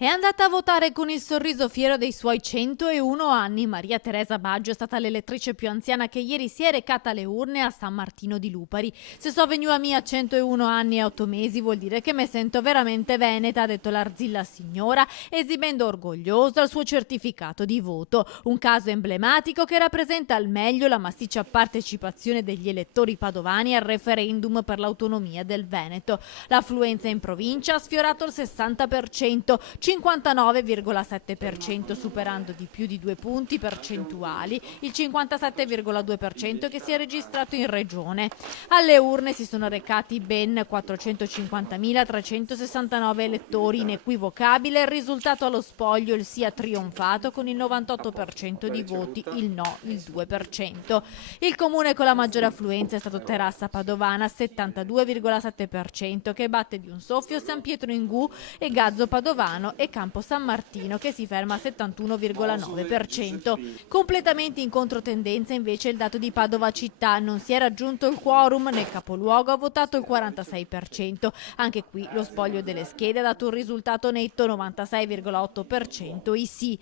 È andata a votare con il sorriso fiero dei suoi 101 anni. Maria Teresa Baggio è stata l'elettrice più anziana che ieri si è recata alle urne a San Martino di Lupari. Se so venuta mia a 101 anni e 8 mesi vuol dire che mi sento veramente veneta, ha detto l'Arzilla signora, esibendo orgogliosa il suo certificato di voto. Un caso emblematico che rappresenta al meglio la massiccia partecipazione degli elettori padovani al referendum per l'autonomia del Veneto. L'affluenza in provincia ha sfiorato il 60%, 59,7%, superando di più di 2 punti percentuali il 57,2% che si è registrato in regione. Alle urne si sono recati ben 450.369 elettori, inequivocabile il risultato allo spoglio, il sì ha trionfato con il 98% di voti, il no il 2%. Il comune con la maggiore affluenza è stato Terrassa Padovana, 72,7%, che batte di un soffio San Pietro Ingù e Gazzo Padovano e Campo San Martino che si ferma al 71,9%. Completamente in controtendenza invece il dato di Padova città, non si è raggiunto il quorum, nel capoluogo ha votato il 46%. Anche qui lo spoglio delle schede ha dato un risultato netto, 96,8% i sì.